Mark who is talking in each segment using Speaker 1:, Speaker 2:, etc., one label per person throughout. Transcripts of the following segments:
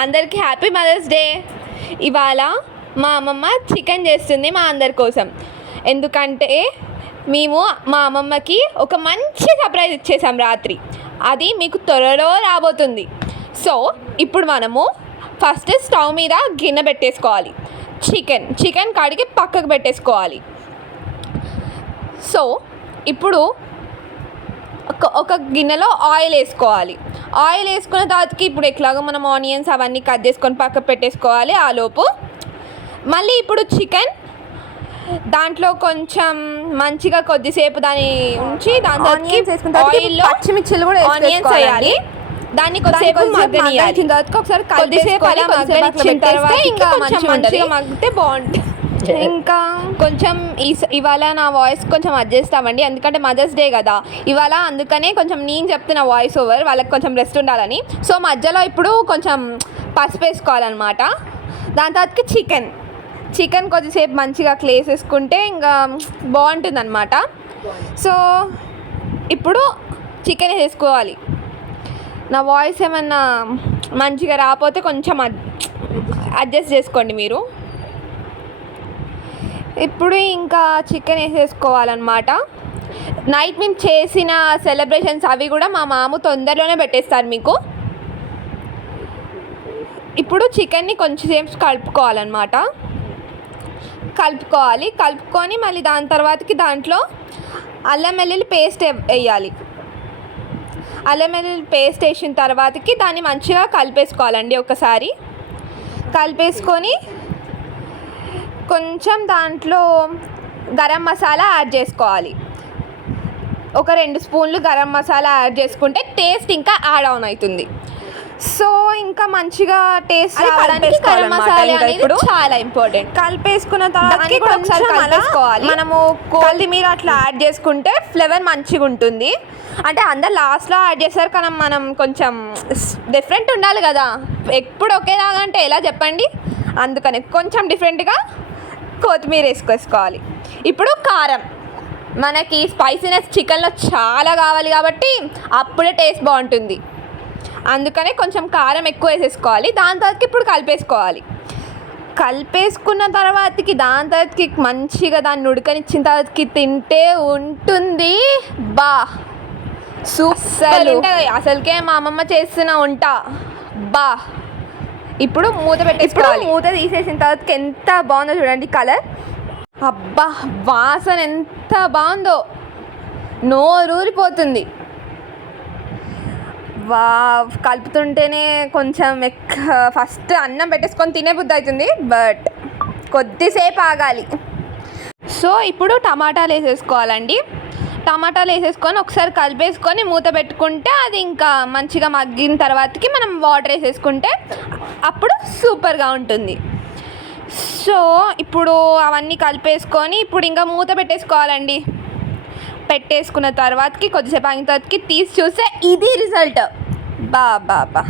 Speaker 1: అందరికీ happy mother's day. ఇవాళ మా అమ్మమ్మ చికెన్ చేస్తుంది మా అందరి కోసం. ఎందుకంటే మేము మా అమ్మమ్మకి ఒక మంచి సర్ప్రైజ్ ఇచ్చేసాం రాత్రి. అది మీకు త్వరలో రాబోతుంది. సో ఇప్పుడు మనము ఫస్ట్ స్టవ్ మీద గిన్నె పెట్టేసుకోవాలి. చికెన్ చికెన్ కడిగి పక్కకు పెట్టేసుకోవాలి. సో ఇప్పుడు ఒక ఒక గిన్నెలో ఆయిల్ వేసుకోవాలి. ఆయిల్ వేసుకున్న తర్వాతకి ఇప్పుడు ఎట్లాగో మనం ఆనియన్స్ అవన్నీ కట్ చేసుకొని పక్క పెట్టేసుకోవాలి ఆ లోపు. మళ్ళీ ఇప్పుడు చికెన్. దాంట్లో కొంచెం మంచిగా కొద్దిసేపు దాన్ని ఉంచి దాని ఆయిల్లో
Speaker 2: పచ్చిమిర్చిలు కూడా
Speaker 1: ఆనియన్స్. వేయాలి. దాన్ని కొద్దిసేపు మగ్గనియాలి.
Speaker 2: తర్వాత ఒకసారి
Speaker 1: కొద్దిసేపు అలా మగ్గనిచ్చిన తర్వాత
Speaker 2: ఇంకా
Speaker 1: కొంచెం.
Speaker 2: మంచిగా
Speaker 1: మగ్గితే బాగుంటుంది.
Speaker 2: ఇంకా
Speaker 1: కొంచెం ఈ ఇవాళ నా వాయిస్ కొంచెం అడ్జస్ట్ అవ్వండి. ఎందుకంటే మదర్స్ డే కదా. ఇవాళ అందుకనే కొంచెం నేను చెప్తున్న వాయిస్ ఓవర్ వాళ్ళకి కొంచెం రెస్ట్ ఉండాలని. సో మధ్యలో ఇప్పుడు కొంచెం పసుపు వేసుకోవాలన్నమాట. దాని తర్వాతకి చికెన్. చికెన్ కొద్దిసేపు మంచిగా క్లేస్ వేసుకుంటే ఇంకా బాగుంటుంది అనమాట సో ఇప్పుడు చికెన్ వేసుకోవాలి. నా వాయిస్ ఏమన్నా మంచిగా రాకపోతే కొంచెం అడ్జస్ట్ చేసుకోండి మీరు. ఇప్పుడు ఇంకా చికెన్ వేసేసుకోవాలన్నమాట. నైట్ మేము చేసిన సెలబ్రేషన్స్ అవి కూడా మా మామ తొందరలోనే పెట్టేస్తారు మీకు. ఇప్పుడు చికెన్ని కొంచెంసేపు కలుపుకోవాలన్నమాట. కలుపుకోవాలి. కలుపుకొని మళ్ళీ దాని తర్వాతకి దాంట్లో అల్లం వెల్లుల్లి పేస్ట్ వేయాలి. అల్లం వెల్లుల్లి పేస్ట్ వేసిన తర్వాతకి దాన్ని మంచిగా కలిపేసుకోవాలండి ఒకసారి. కలిపేసుకొని కొంచెం దాంట్లో గరం మసాలా యాడ్ చేసుకోవాలి. ఒక రెండు స్పూన్లు గరం మసాలా యాడ్ చేసుకుంటే టేస్ట్ ఇంకా యాడ్ ఆన్ అవుతుంది. సో ఇంకా మంచిగా టేస్ట్ రావడానికి గరం మసాలా అనేది
Speaker 2: ఇప్పుడు.
Speaker 1: చాలా ఇంపార్టెంట్
Speaker 2: కలిపేసుకున్న తర్వాత
Speaker 1: కూడా ఒకసారి కలిపేసుకోవాలి.
Speaker 2: మనము
Speaker 1: కొత్తిమీర అట్లా యాడ్ చేసుకుంటే ఫ్లేవర్ మంచిగా ఉంటుంది. అంటే అందరు లాస్ట్లో యాడ్ చేస్తారు కానీ మనం కొంచెం డిఫరెంట్ ఉండాలి కదా. ఎప్పుడు ఒకేలాగా అంటే ఎలా చెప్పండి? అందుకని కొంచెం డిఫరెంట్గా కొత్తిమీర వేసుకేసుకోవాలి ఇప్పుడు కారం. మనకి స్పైసీనెస్ చికెన్లో చాలా కావాలి కాబట్టి అప్పుడే టేస్ట్ బాగుంటుంది. అందుకనే కొంచెం కారం ఎక్కువ వేసేసుకోవాలి. దాని తర్వాతకి ఇప్పుడు కలిపేసుకోవాలి. కలిపేసుకున్న తర్వాతకి దాని తర్వాతకి మంచిగా దాన్ని ఉడకనిచ్చిన తర్వాతకి తింటే ఉంటుంది. బా! సూపర్! అసలుకే మా అమ్మమ్మ చేస్తున్న వంట. బా! ఇప్పుడు మూత
Speaker 2: ఇప్పుడు
Speaker 1: పెట్టేసుకోవాలి.
Speaker 2: మూత తీసేసిన తర్వాత ఎంత బాగుందో చూడండి కలర్.
Speaker 1: అబ్బా వాసన ఎంత బాగుందో. నోరూరిపోతుంది
Speaker 2: వా కలుపుతుంటేనే కొంచెం ఎక్క ఫస్ట్ అన్నం పెట్టేసుకొని తినే బుద్ధి అవుతుంది బట్ కొద్దిసేపు ఆగాలి.
Speaker 1: సో ఇప్పుడు టమాటాలు వేసేసుకోవాలండి. టమాటాలు వేసేసుకొని ఒకసారి కలిపేసుకొని మూత పెట్టుకుంటే అది ఇంకా మంచిగా మగ్గిన తర్వాతకి మనం వాటర్ వేసేసుకుంటే అప్పుడు సూపర్గా ఉంటుంది. సో ఇప్పుడు అవన్నీ కలిపేసుకొని ఇప్పుడు ఇంకా మూత పెట్టేసుకోవాలండి. పెట్టేసుకున్న తర్వాతకి కొద్దిసేపు ఆగిన తర్వాతకి తీసి చూస్తే ఇది రిజల్ట్. బా బా బా.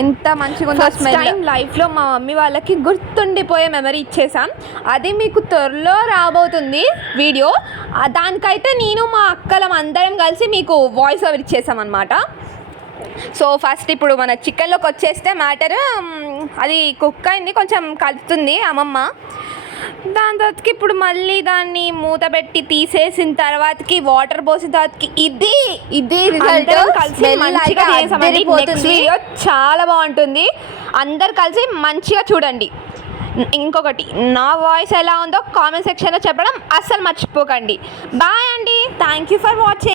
Speaker 1: ఎంత మంచిగా ఉందో స్మెల్. లైఫ్లో మా మమ్మీ వాళ్ళకి గుర్తుండిపోయే మెమరీ ఇచ్చేసాం. అది మీకు త్వరలో రాబోతుంది వీడియో. దానికైతే నేను మా అక్కలం అందరం కలిసి మీకు వాయిస్ ఓవర్ ఇచ్చేసాం అనమాట సో ఫస్ట్ ఇప్పుడు మన చికెన్లోకి వచ్చేస్తే మ్యాటర్ అది కుక్ అయింది కొంచెం కలుపుతుంది అమ్మమ్మ. దాని తర్వాతకి ఇప్పుడు మళ్ళీ దాన్ని మూత పెట్టి తీసేసిన తర్వాతకి వాటర్ పోసిన తర్వాతకి ఇది ఇది రిజల్ట్ కలిసి మంచిగా. వీడియో చాలా బాగుంటుంది. అందరు కలిసి మంచిగా చూడండి. ఇంకొకటి నా వాయిస్ ఎలా ఉందో కామెంట్ సెక్షన్లో చెప్పడం అస్సలు మర్చిపోకండి. బాయ్ అండి. Thank you for watching